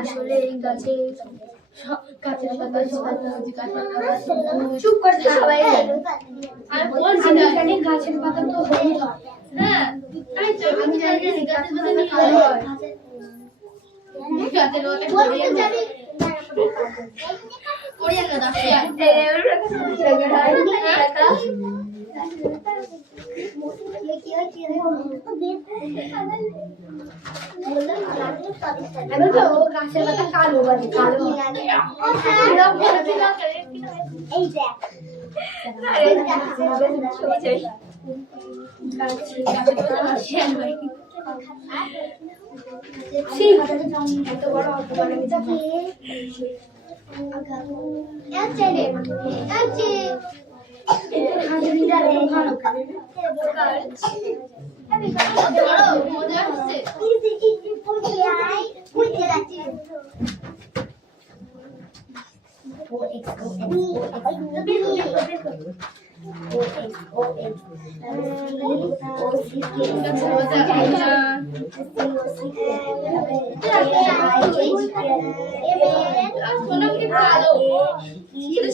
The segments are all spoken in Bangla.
আসলে এই গাছে গাছের পাতা চুপ করে সবাই গাছের পাতা তো হলুদ হয়। হ্যাঁ আমি জানি গাছের পাতা কালো হয়। গাছের পাতা কোরিয়ান না আমি তো গাছের পাতা কালো বাজে কালো এই দেখ এত বড় অত বড়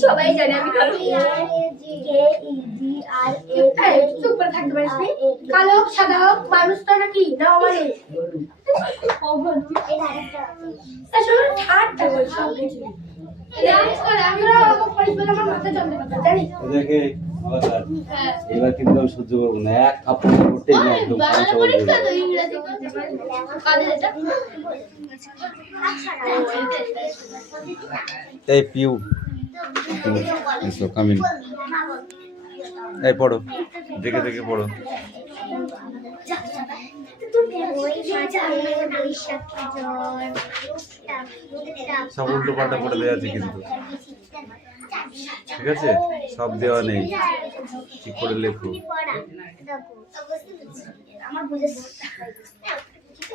সবাই জানে আমি কালো সাদা হোক মানুষ তো নাকি না ঠাট্টা করে সব কিছু এবার কিন্তু আমি সহ্য করবো না, এক থাপ্পড় করতে একদম এই পিউ কামিন এই পড়ো, দেখে দেখে পড়ো। সব উল্টো পাল্টা করে দেওয়া আছে কিন্তু, ঠিক আছে? সব দেওয়া নেই, ঠিক করে লেখো।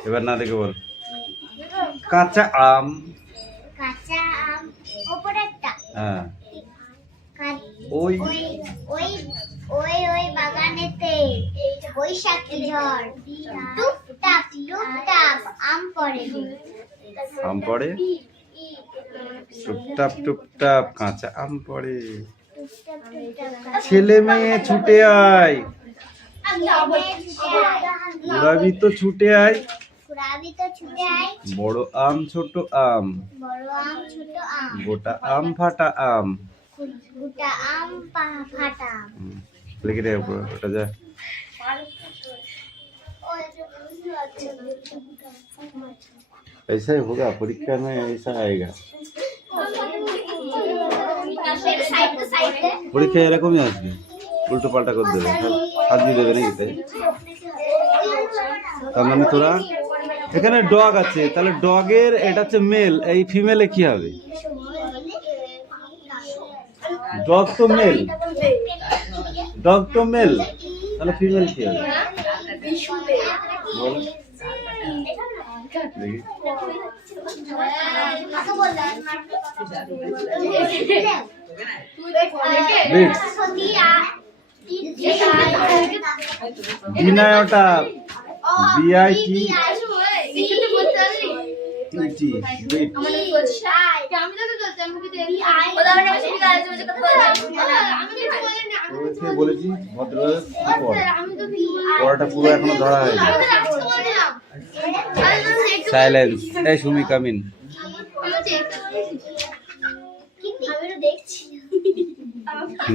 এবার না দেখে বল। কাঁচা আম, কাঁচা আম ওপরেরটা, হ্যাঁ ওই ওই ওই ওই বাগানেতে বৈশাখী ঝড় টুকটাক টুকটাক আম পড়ে, আম পড়ে টুপটাপ টুপটাপ কাঁচা আম পড়ে। ছেলে মেয়ে ছুটে আয়, ঘোরাবি তো ছুটে আয়, বড় আম ছোট আম, গোটা আম ফাটা আম, लिख रहे हो बेटा जा। ऐसा ही होगा, परीक्षा में ऐसा आएगा, পরীক্ষা এরকমই আসবে, উল্টো পাল্টা করে দেবে, সাজিয়ে দেবে নাকি? তাই তার মানে তোরা এখানে ডগ আছে, তাহলে ডগের এটা হচ্ছে মেল, এই ফিমেলে কি হবে? ডগ তো মেল, ডগ তো মেল, তাহলে ফিমেল কি হবে? বল দেখি। বিনায়টা বিআইটি বলেছি পড়াটা পুরো এখনো ধরা হয়নি। সাইলেন্স। এই সুমি কামিন।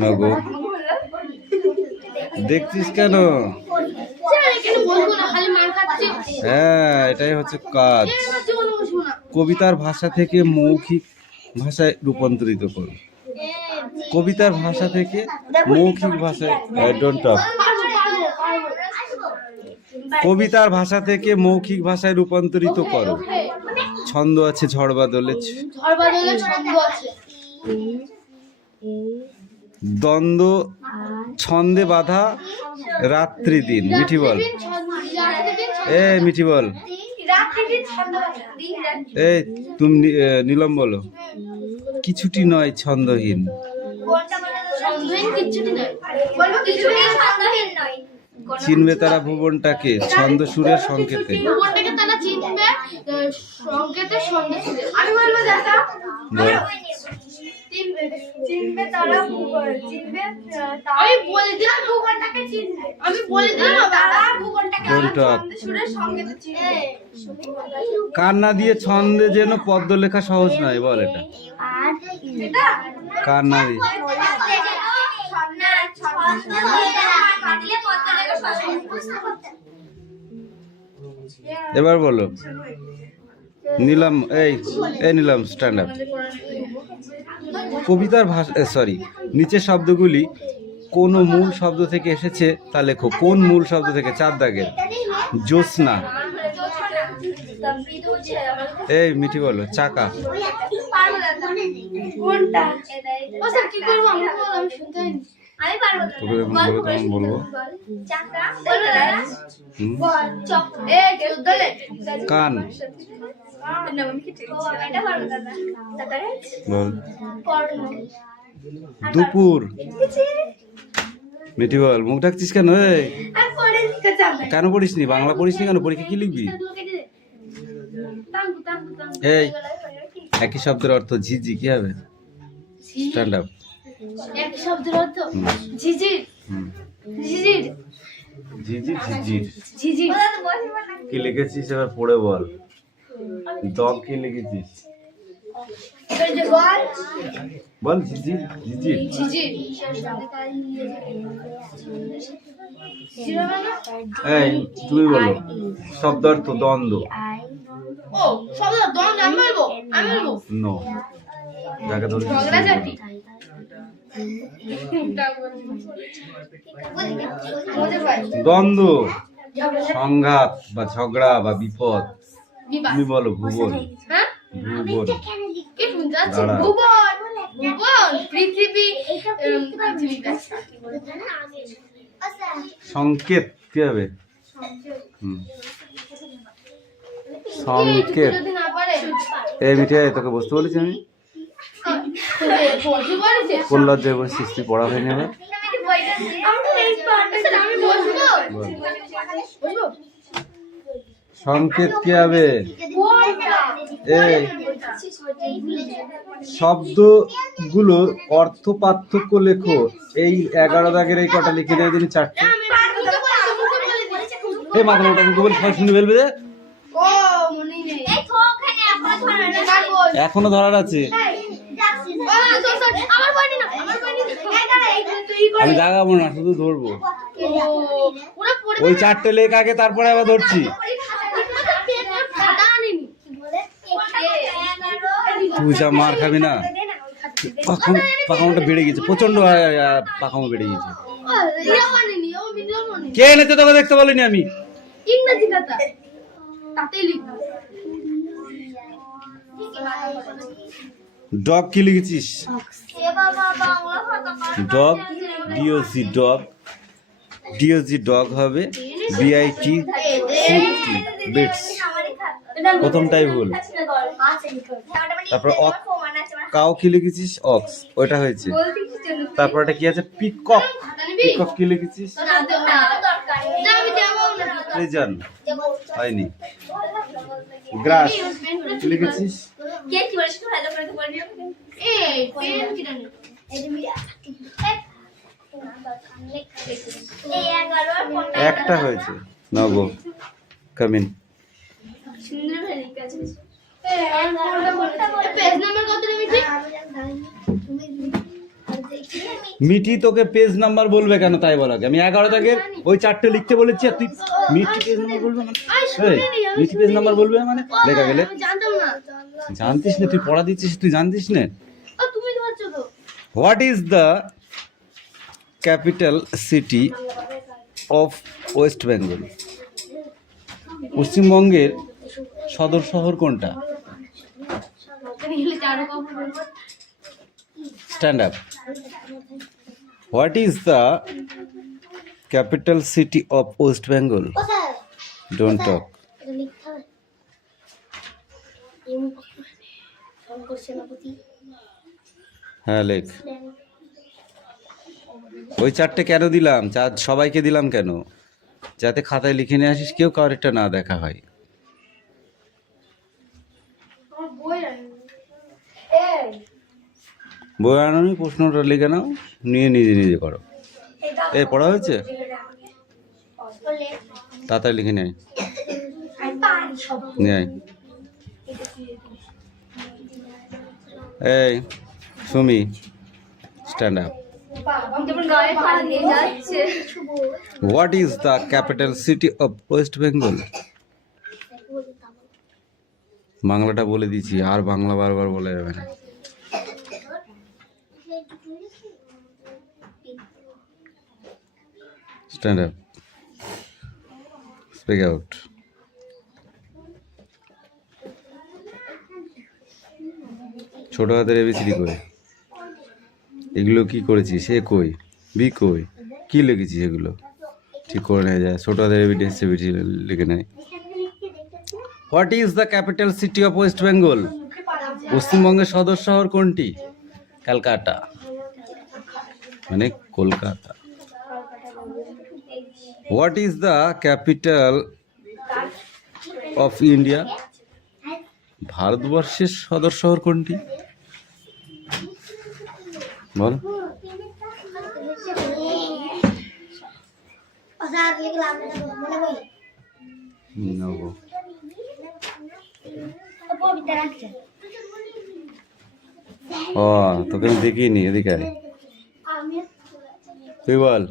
নগো দেখছিস কেন? হ্যাঁ এটাই হচ্ছে কাজ। কবিতার ভাষা থেকে মৌখিক ভাষায় রূপান্তরিত করো। কবিতার ভাষা থেকে মৌখিক ভাষায় ডোন্ট টক। কবিতার ভাষা থেকে মৌখিক ভাষায় রূপান্তরিত করো। ছন্দ আছে ঝড় বাদলে, দ্বন্দ্ব ছন্দে বাঁধা রাত্রি দিন। মিঠি বল, এ মিঠি বল। এই তুমি নীলম বলো। কিছুটি নয় ছন্দহীন। ছন্দহীন কিচ্ছুটি নয়, বলবো কিছুটি ছন্দহীন নয়। চিনবে তারা ভুবনটাকে ছন্দ সুরের সংকেতে। ভুবনটাকে তারা চিনবে সংকেতে ছন্দ সুরে। আমি বলবো দাদা বল। চিনবে তারা চিনবে আমি বলে দিলাম ভুবনটাকে চিনবে, আমি বলে দিলাম তারা ভুবনটাকে Don't talk. সুরের সংকেতে চিনবে। কান্না দিয়ে ছন্দে যেন পদ্ম লেখা সহজ নয়, বল এটা। আর এটা কান্না দিয়ে এবার বলো। নিলাম এই নিলাম স্ট্যান্ড আপ। কবিতার ভাষা সরি নিচের শব্দগুলি কোন মূল শব্দ থেকে এসেছে তা লেখো। কোন মূল শব্দ থেকে? 4 দাগের। জ্যোৎস্না। এই মিঠি বলো। চাকা। কোনটা? ও স্যার কি করবো আমি তো আমি শুনতে পাইনি। আমি পারবো না। তোকে যখন বলো তখন বলবো। চাকা বলবো দাদা। হুম? চক্র। দলে কান। এটা পারবো দাদা। তারপরে বল। কর্ণ। দুপুর। মিঠি বল। মুখ ডাকছিস কেন? এই আর পরে লিখেছি আমরা। কেন পড়িসনি? বাংলা পড়িসনি কেন? পরীক্ষা কি লিখবি? টাঙ্গু টাঙ্গু টাঙ্গু এই একই শব্দের অর্থ ঝিঝি কি হবে? Stand up. এক শব্দের অর্থ ঝিঝির ঝিঝির ঝিঝি ঝিঝির ঝিঝির কি লিখেছিস এবার পড়ে বল। দগ কি লিখেছিস? বল বল। ঝিঝি ঝিঝির ঝিঝির এই তুমি বলো। শব্দার্থ দ্বন্দ্ব। ও শব্দ দম আমি বলবো নো। যাকে ধরে ঝগড়াঝাটি দ্বন্দ্ব, সংঘাত বা ঝগড়া বা বিপদ। তুমি বলো ভুবন। হ্যাঁ ভুবন। কে শুনতে যাচ্ছে? দাঁড়া। ভুবন ভুবন পৃথিবী পৃথিবীটা সংকেত কি হবে? সংকেত। যদি না পারে এই মিঠিয়ে তোকে বুঝতে বলেছি আমি। বসে পড়েছে কোন লজ্জায় বসছিস তুই? পড়া হয়নি আমার। আমি বসবো বসবো সংকেত কি হবে? এই শব্দগুলোর অর্থ পার্থক্য লেখো। এই 11 দাগের এই কটা লিখে দিয়ে তুমি 4টে। এই মাথা মোটা মুখে বলে সবাই শুনে ফেলবে যে। ও মনে নেই এই তো ওখানে আমরা ধরে না। এখনো ধরার আছে। আমার পানি না আমার পানি আমি দাগাবো না, শুধু ধরবো। পুরো পড়ে ওই 4টে লেখ আগে, তারপরে আবার ধরছি। খাতা আনিনি তুই যা মার খাবি না। পাখামোটা বেড়ে গেছে প্রচন্ড। পাখামো বেড়ে গেছে। ও ইয়া আনিনি ও ভিডিও আনিনি কে এনেছে তোকে দেখতে বলিনি আমি। ইংরেজি খাতা তাতেই লিখবো ডগ কি লিখেছিস? এ বাবা বাংলা খাতা পারবো না। Dog. DOG dog. DOG dog হবে। বিআইটি সিটি বিটস। আমারই খাতা। প্রথমটাই ভুল। তারপর কাউ কি লিখেছিস? অক্স। ওইটা হয়েছে। তারপর এটা কি আছে? পিকক। পিকক কি লিখেছিস? আমি দেবো না প্রেজন। হয়নি। গ্রাস কি লিখেছিস? কে কি বলিস ভালো করে তো বলবি এই পেন কিটা নে এই 11 আর কোনটা একটা হয়েছে। নব কামিন। সুন্দর ভালো কাজ হয়েছে পেজ নাম্বার কত রে মিঠি মিঠি তোকে পেজ নাম্বার বলবে কেন তাই বল আগে। আমি 11 দাগের ওই 4টে লিখতে বলেছি আর তুই মিঠি পেজ নাম্বার বলবে মানে? এই মিঠি পেজ নাম্বার বলবে মানে? লেখা গেলে আমি জানতাম না জানতিস না? তুই পড়া দিচ্ছিস, তুই জানতিস না? ও তুমি ধরছো তো what is the capital city of West Bengal? পশ্চিমবঙ্গের সদর শহর কোনটা? নিলে চারো কখন বলবো stand up. What is the capital city of West Bengal? কোথায় ডোন্ট টক। এটা লিখতে হবে এই শঙ্কর সেনাপতি হ্যাঁ লেখ। ওই চারটে কেন দিলাম, সবাইকে দিলাম কেন? যাতে খাতায় লিখে নিয়ে আসিস, কেউ কারোরটা না দেখা হয়। বই আনো, প্রশ্নটা লিখে নাও, নিয়ে নিজে নিজে করো। এই পড়া হয়েছে, তাড়াতাড়ি লিখে নেয় নিয়ে আয়। এই সুমি, stand up. What is the capital city of West Bengal? বাংলাটা বলে দিচ্ছি, আর বাংলা বারবার বলে যাবে না। Stand up, speak out. ছোট হাতের এবিসিডি কই? এগুলো কি করেছিস? এ কই, বি কই, কি লিখেছিস? এগুলো ঠিক করে নেওয়া যায়। ছোট হাতের এবিসিডি লিখে নেয়। What is the capital city of West Bengal? পশ্চিমবঙ্গের সদর শহর কোনটি? ক্যালকাটা, মানে Kolkata. What is the capital of India? ভারতবর্ষের সদর শহর কোনটি? বল। ও, তোকে আমি দেখিনি, এদিকে আয়। তুই বল।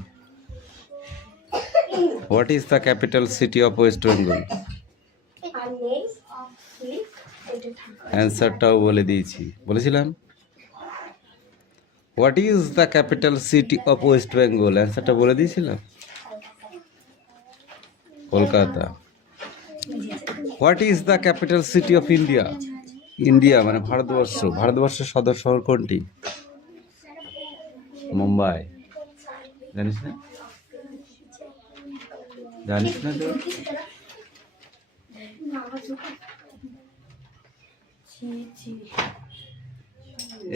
What is the capital city of West Bengal? অ্যান্সারটাও বলে দিয়েছি, বলেছিলাম। What is the capital city of West Bengal? অ্যান্সারটা বলে দিয়েছিলাম, Kolkata. What is the capital city of India? India মানে ভারতবর্ষ, ভারতবর্ষের সদর শহর কোনটি? মুম্বাই। জানিস না? জানিস না তো?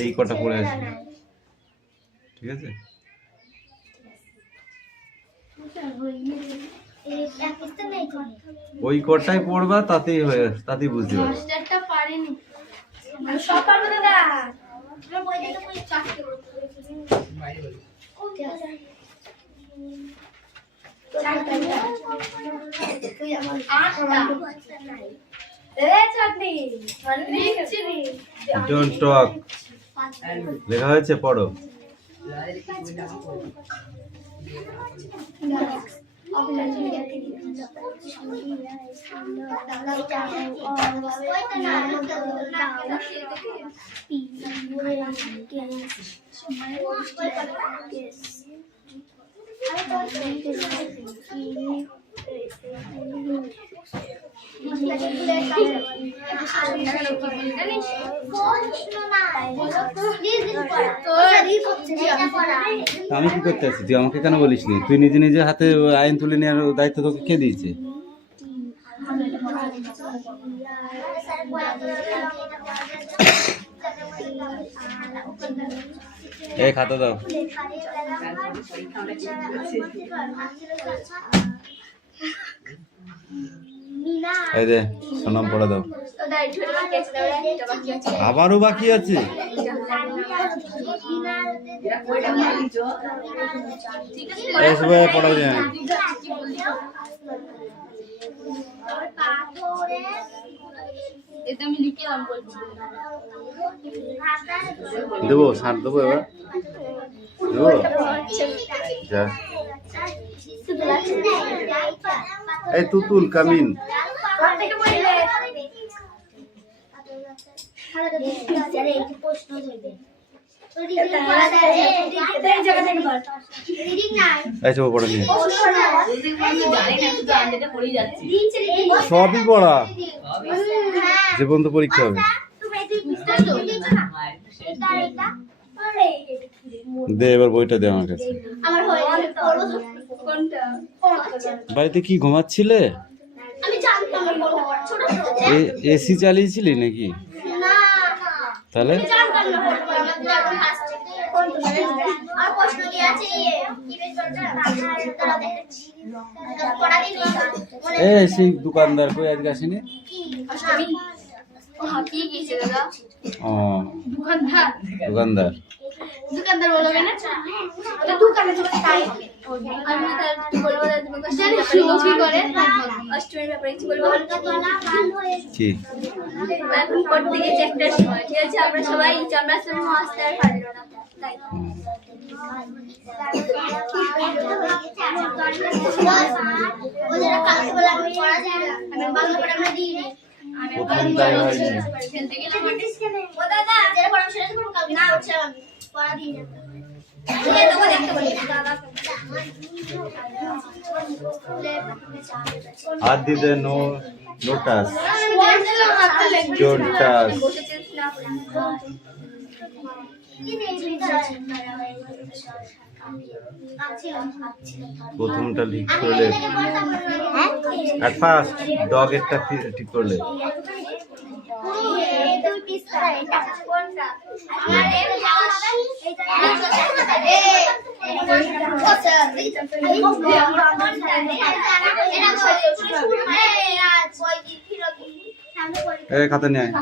এই কটা পড়ে আসবি, ঠিক আছে? ওই কটাই পড়বা, তাতেই হয়ে, তাতেই বুঝতে পারবে। ডোন্ট টক, লেখা হয়েছে, পড়ো। আমি কি করতে আসছি? তুই আমাকে কেন বলিস নি? তুই নিজে নিজে হাতে আইন তুলে নেওয়ার দায়িত্ব তোকে কে দিয়েছে? এই খাতা দাও। এই দে, সোনাম পড়া দাও। আবারও বাকি আছে? পড়াও যায়। দেবো, সার দেবো এবার, দেবো যা। এই তুতুল কামিন। সবই পড়া, যে পর্যন্ত পরীক্ষা হবে। দে এবার বইটা দে আমার কাছে। বাড়িতে কি ঘুমাচ্ছিলে? এসি চালিয়েছিলি নাকি? তাহলে প্রশ্ন কি আছে কি বেশ বলটা তারা দেখাচ্ছি পড়া দিন এই সেই দোকানদার কই আজকে আসেনি? অষ্টমী ও হাঁপিয়ে গিয়েছে দাদা। ও দোকানদার দোকানদার। দোকানদার বলবে না তো দোকানে তো তাই আমি তার কি বলবো দাদা, তোমাকে জানি শুভি করে অষ্টমীর ব্যাপারে কি বলবো? কি এখন পড়তে গেছে একটার সময়, ঠিক আছে? আমরা সবাই চন্দ্রাশ্রমে আসতে আর পারলো না, তাই ওদের কালকে বলে আমি পড়া যায় না আমি বাংলা পড়া আমরা দিই না প্রথম তাই হয়নি। খেলতে গেলে মাটিস কেন ও দাদা যেটা পড়া সেটা করব কালকে না হচ্ছে আমি পড়া দিই না এই তো বলে একটা বলি দাদা হাত দিতে নো নোটাস জোরটাস। বসেছিলাম। প্রথমটা ঠিক করলে at first ডগেরটা ঠিক করলে এই খাতা নিয়ে আয়।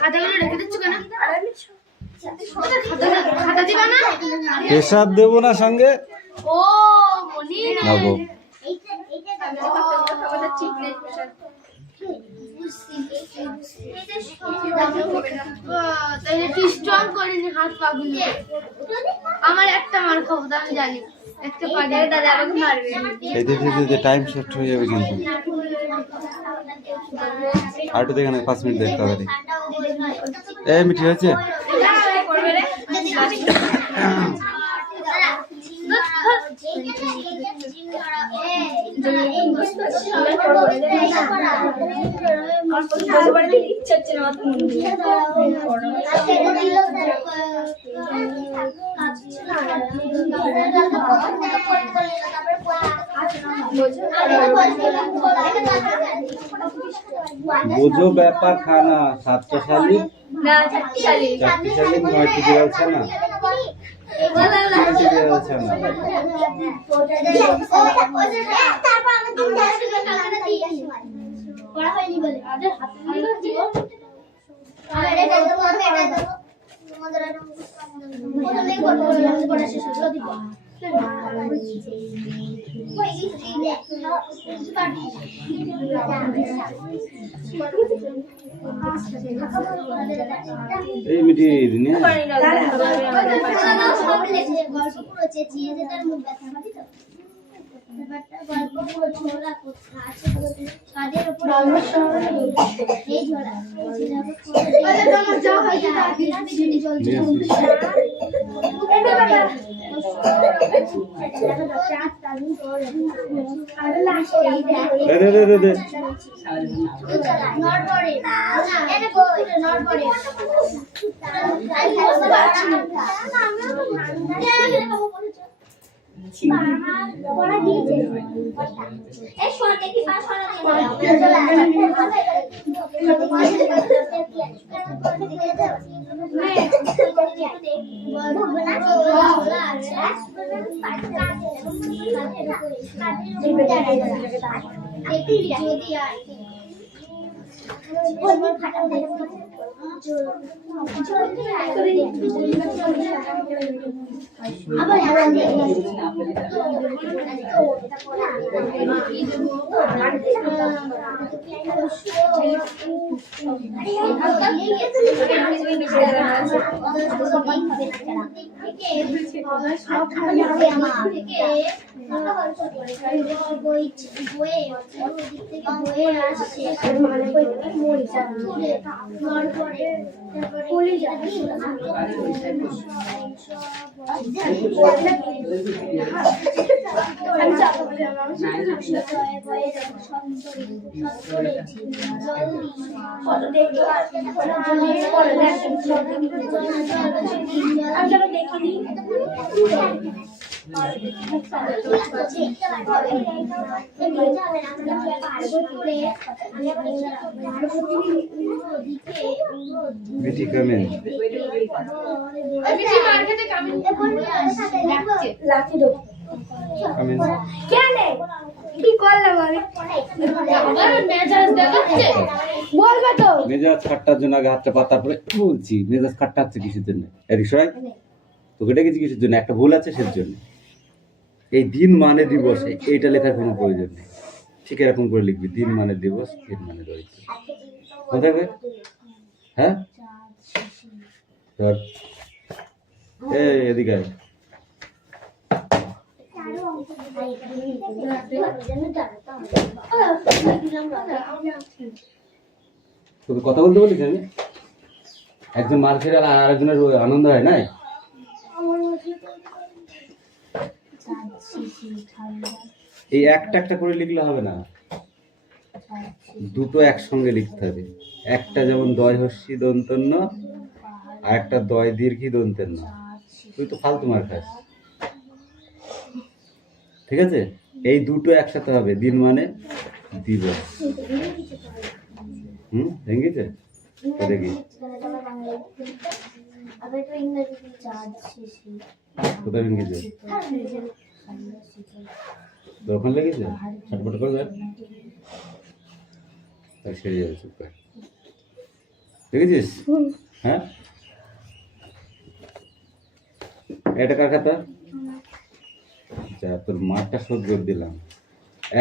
খাতাগুলো রেখে দিচ্ছ কেন খাতা দিবা না পেশাব দেবো না সঙ্গে ও মনি নেবো। তাহলে কি স্ট্রং করিনি হাত পা গুলো আমার একটা মার খাবো তো আমি জানি একটা পারি দাদা আমাকে মারবে। এতে টাইম শর্ট হয়ে যাবে কিন্তু। আর একটু দেখে না 5 মিনিট দেখতে হবে। এই মিঠি হয়েছে? ইচ্ছা হচ্ছে না বোঝো ব্যাপার খানা সাতটা শালি না, চারটি শালি। 9টি বিড়াল ছানা। তিনটি বিড়াল ছানা। পড়া হয়নি বলে এই মিঠি দিনে গল্প পুরো চেঁচিয়ে যে তার মুখ ব্যথা হবে তো গল্প পুরো ছোড়া আছে কাদের উপর এই ঝোলা বেটি কামেন কামেন কি করলাম আমি? বলবে তো। মেজাজ খাট্টার জন্য আগে হাতটা পাতা পরে বলছি মেজাজ খাট্টা হচ্ছে কিসের জন্য? এদিক সরাই, তোকে ডেকেছি কিসের জন্য? একটা ভুল আছে সের জন্য। এই দিন মানে দিবস এইটা লেখার কোনো প্রয়োজন নেই। ঠিক এরকম করে লিখবি, দিন মানে দিবস, দিন মানে দরিদ্র। কোথায় বে? হ্যাঁ ধর, এদিকে আয়। তোকে কথা বলতে বলিস আমি? একজন মাল খেলে আর আরেকজনের আনন্দ হয় নাই? এই একটা একটা করে লিখলে হবে না, দুটো একসঙ্গে লিখতে হবে। একটা যেমন দয় হস্যি দন্তন্য, আর একটা দয় দীর্ঘি দন্তন্য। তুই তো ফালতু মার খাস, ঠিক আছে? এই দুটো একসাথে হবে, দিন মানে দিবস। ভেঙেছে দেখি কোথায় ভেঙেছে? দোকান লেগেছে, ছটফট করে দেখ, সেরে যাবে। চুপ করে দেখেছিস? হ্যাঁ, এটা কার খাতা? আচ্ছা, তোর মারটা শোধ করে দিলাম।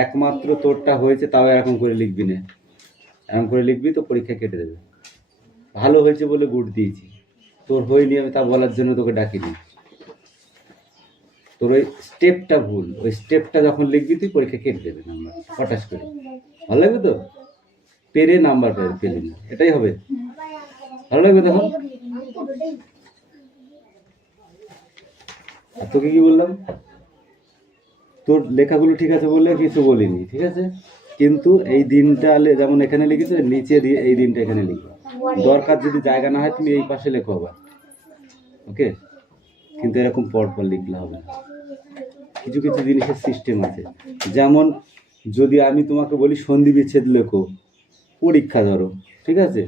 একমাত্র তোরটা হয়েছে, তাও এরকম করে লিখবি না। এরকম করে লিখবি তো পরীক্ষা কেটে দেবে। ভালো হয়েছে বলে গুড দিয়েছি, তোর হয়নি আমি তা বলার জন্য তোকে ডাকিনি। তোর ওই স্টেপটা ভুল, ওই স্টেপটা যখন লিখবি তুই পরীক্ষা কেটে দেবে নাম্বার হঠাৎ করে। ভালো লাগবে তো? পেরে নাম্বার পেলি না, এটাই হবে। ভালো লাগবে তখন? আর তোকে কি বললাম? তোর লেখাগুলো ঠিক আছে বলে কিছু বলিনি, ঠিক আছে? কিন্তু এই দিনটা যেমন এখানে লিখেছে, নিচে দিয়ে এই দিনটা এখানে লিখো। দরকার যদি জায়গা না হয় তুমি এই পাশে লেখো আবার, ওকে? কিন্তু এরকম পরপর লিখলে হবে না। কিছু কিছু জিনিসের সিস্টেম আছে, যেমন যদি আমি তোমাকে বলি সন্ধি বিচ্ছেদ লেখো, পরীক্ষা ধরো, ঠিক আছে?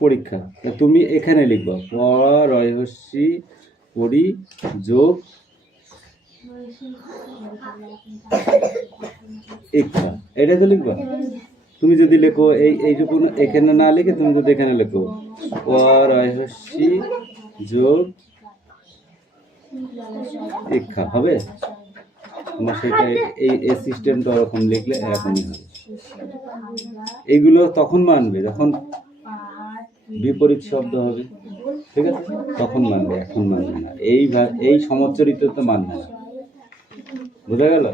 পরীক্ষা তুমি এখানে লিখবা রয়হস্যি পরি যোগ ইচ্ছা, এটা তো লিখবা। তুমি যদি লেখো এইটুকু এখানে না লিখে তুমি যদি এখানে লেখো রয়হস্যি যোগ ইচ্ছা, হবে? তোমার সেটা এই সিস্টেমটা ওরকম লিখলে এরকমই হবে। এইগুলো তখন মানবে যখন বিপরীত শব্দ হবে, ঠিক আছে? তখন মানবে, এখন মানবে না। এই সমচরিত তো মানবে না, বুঝা গেল?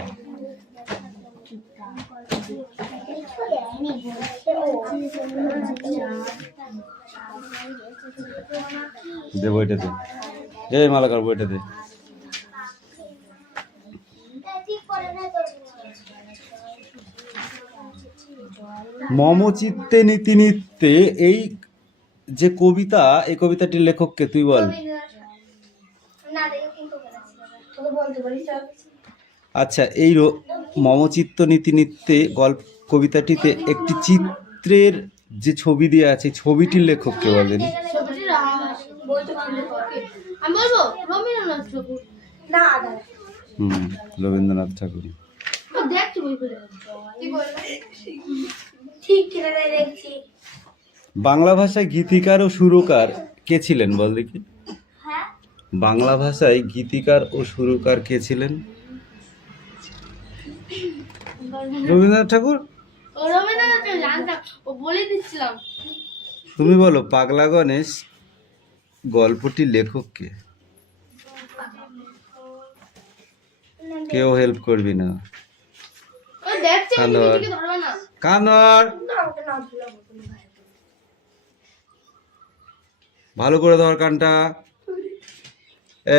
দে বইটা দে, এই মালাকার বইটা দে। মমচিত্তে নীতি নিত্যে, এই যে কবিতা, এই কবিতাটির লেখককে তুই বল। আচ্ছা, এই মমচিত্ত নীতি নিত্যে গল্প কবিতাটিতে একটি চিত্রের যে ছবি দিয়ে আছে, ছবিটির লেখককে বলেন। রবীন্দ্রনাথ ঠাকুর। বাংলা ভাষায় গীতিকার ও সুরকার কে ছিলেন বল দেখি? বাংলা ভাষায় গীতিকার ও সুরকার কে ছিলেন? রবীন্দ্রনাথ ঠাকুর। তুমি বলো পাগলা গণেশ গল্পটির লেখক কে? কেউ হেল্প করবি না। কানর ভালো করে ধর কানটা।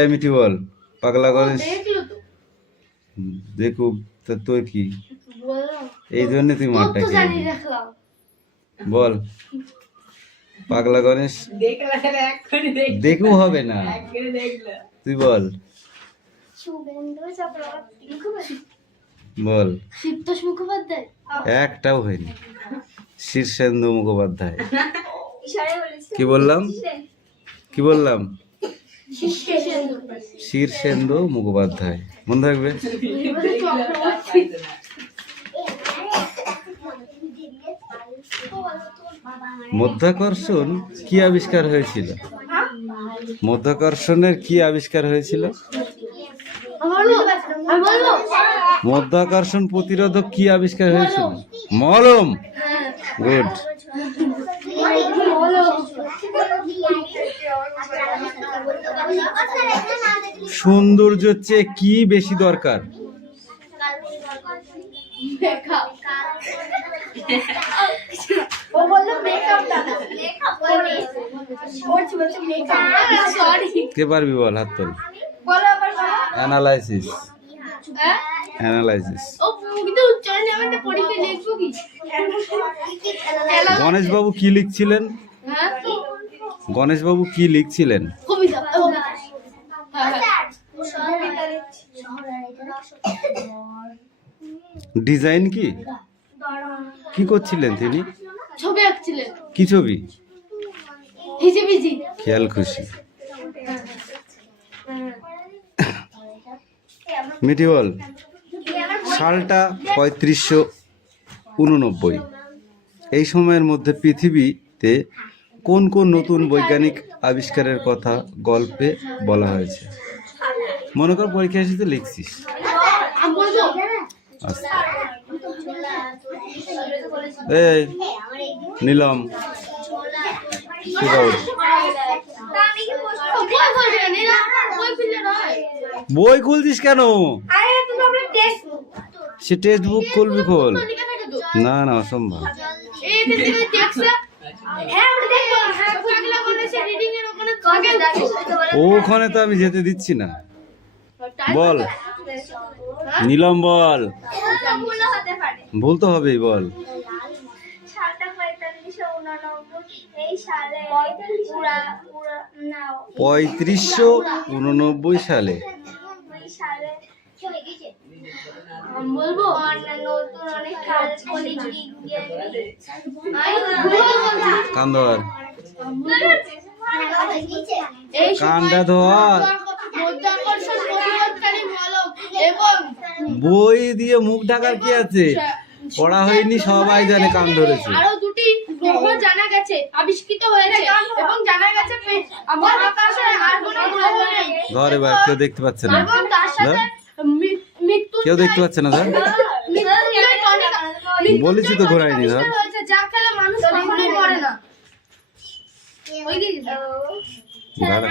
মিঠি বল পাগলা গণেশ। দেখুক তোর কি, এই জন্য তুই মারটা খেয়ে বল। পাগলা গণেশ দেখেও হবে না, তুই বল শুভেন্দু চক্রবর্তী বল। সিদ্ধেশ মুখোপাধ্যায় একটাও হয়নি। শীর্ষেন্দু মুখোপাধ্যায়। ইশারায় বলেছি। কি বললাম কি বললাম? শীর্ষেন্দু শীর্ষেন্দু মুখোপাধ্যায়, মনে থাকবে। মধ্যাকর্ষণ কি আবিষ্কার হয়েছিল? মধ্যাকর্ষণের কি আবিষ্কার হয়েছিল? মধ্যাকর্ষণ প্রতিরোধক কি আবিষ্কার হয়েছিল? মলম। গুড। সৌন্দর্যের চেয়ে কি বেশি দরকার? ও বললো মেকআপটা না সরি কে পারবি বল, হাত তোল। বলো আবার বলো অ্যানালাইসিস। অ্যানালাইসিস। ও কিন্তু উচ্চারণে আমি একটা পরীক্ষা লিখবো কি গণেশবাবু কি লিখছিলেন? হ্যাঁ গণেশবাবু কি লিখছিলেন? কবিতা ডিজাইন কি কি করছিলেন তিনি? ছবি আঁকছিলেন কি ছবি? হিজিবিজি খেয়াল খুশি। মিটি বল, সালটা 3589। এই সময়ের মধ্যে পৃথিবীতে কোন কোন নতুন বৈজ্ঞানিক আবিষ্কারের কথা গল্পে বলা হয়েছে? মনে কর পরীক্ষা এসেছে লিখছিস। আচ্ছা। এই নিলাম বই খুলছিস কেন? সে টেক্সট বুক খুলবি, খোল। না না অসম্ভব। ওখানে তো আমি যেতে দিচ্ছি না। বল নিলাম, বল। ভুল তো হবেই, বল। সালটা 3589 এই সালে 3589 সালে সালে বলবো নতুন অনেক কাল্পনিক বিজ্ঞানী কান্দর এই কান্দা ধর। মধ্যাকর্ষণ প্রতিরোধকারী মলম এবং বই দিয়ে মুখ ঢাকার কি আছে? পড়া হয়নি, সবাই জানে কান ধরেছে। আরো দুটি গ্রহ জানা গেছে, আবিষ্কৃত হয়েছে এবং জানা গেছে মহাকাশে আর কোনো গ্রহ নেই। ধর এবার, কেউ দেখতে পাচ্ছে না। এবং তার সাথে মৃত্যু কেউ দেখতে পাচ্ছে না, ধর। বলেছি তো ঘোরায়নি, ধর। হয়েছে যা খেলে মানুষ কখনোই মরে না। দাঁড়া,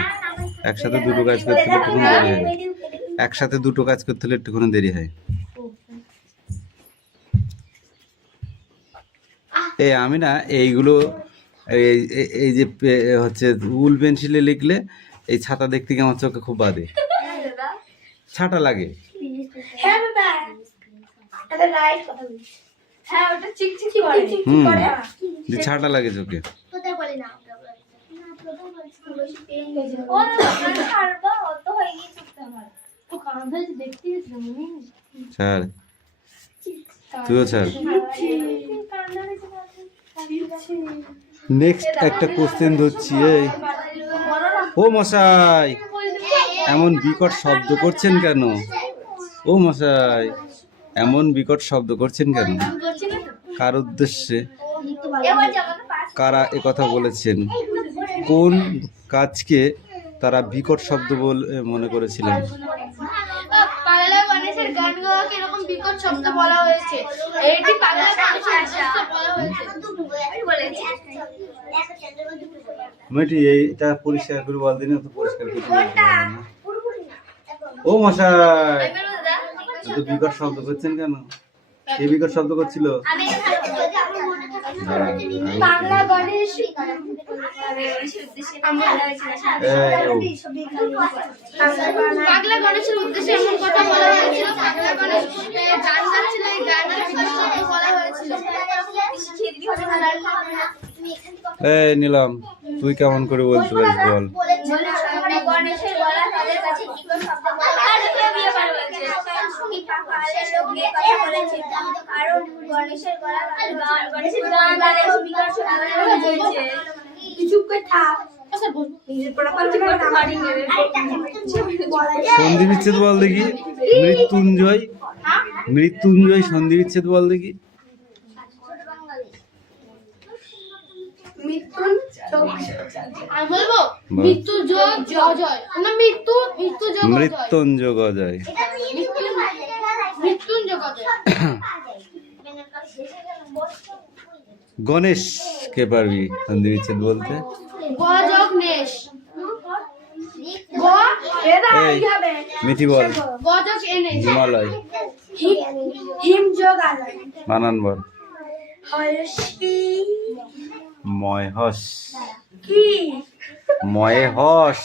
একসাথে দুটো কাজ করতে হলে একটুখানি দেরি হয়। একসাথে দুটো কাজ করতে হলে একটুখানি দেরি হয়। এই আমি না এইগুলো এই যে হচ্ছে উল পেন্সিলে লিখলে এই ছাতা দেখতে গিয়ে আমার চোখে খুব বাদে, ছাটা লাগে। হ্যাঁ বাবা, এটা রাইট কথা বলছিস। হ্যাঁ ওটা চিকচিকি করে। যে ছাটা লাগে চোখে। তোদের বলে না ছাড়, তুইও ছাড়। নেক্সট একটা কোশ্চেন ধরছি। এই ও মশাই, এমন বিকট শব্দ করছেন কেন? ও মশাই, এমন বিকট শব্দ করছেন কেন? কার উদ্দেশ্যে? কারা এ কথা বলেছেন? কোন কাজকে তারা বিকট শব্দ বলে মনে করেছিলেন? পাগলা গণেশের গান গাওয়াকে এরকম বিকট শব্দ বলা হয়েছে। এইটি পাগলা গণেশের উদ্দেশ্যে বলা হয়েছে। মেয়েটি এইটা পরিষ্কার করে বল দিন, তো পরিষ্কার করতে পারবে না। ও মশাই, এত বিকট শব্দ করছেন কেন? কে বিকট শব্দ করছিল? পাগলা গণেশ পাগলা গণেশের উদ্দেশ্যে এমন কথা বলা হয়েছিল। পাগলা গণেশ গান গাচ্ছিল, এই গানের বিকট শব্দ বলা হয়েছিল। এই নিলাম, তুই কেমন করে বলতে পারিস বল? মানে গণেশের গলা তাদের কাছে কি করে শব্দ বলে আর কেউ বিয়ে পার হয়েছে কি কাকালের লোক বিয়ে কথা বলেছে কারণ গণেশের গলা গণেশের গান গালে স্পিকার শোনা হয়েছে চুপ করে থাক নিজের প্রোটোকল থেকে মারি নেবে সন্ধি বিচ্ছেদ বল দেখি। মৃত্যুঞ্জয়, মৃত্যুঞ্জয় সন্ধি বিচ্ছেদ বল দেখি। মৃত্যুন চোখ আমি বলবো মৃত্যু যোগ অজয় না মৃত্যু মৃত্যু যোগ অজয় মৃত্যুঞ্জয় অজয়। মৃত্যুঞ্জয় অজয় গণেশ কে পারবি সন্ধি বিচ্ছেদ বলতে? গজক নেশ গ এই মিঠি বল। গজক এনেশ হিমালয় হিম যোগ আলয় বানান বল। হর্ষি ময়হস, কি ময়হস।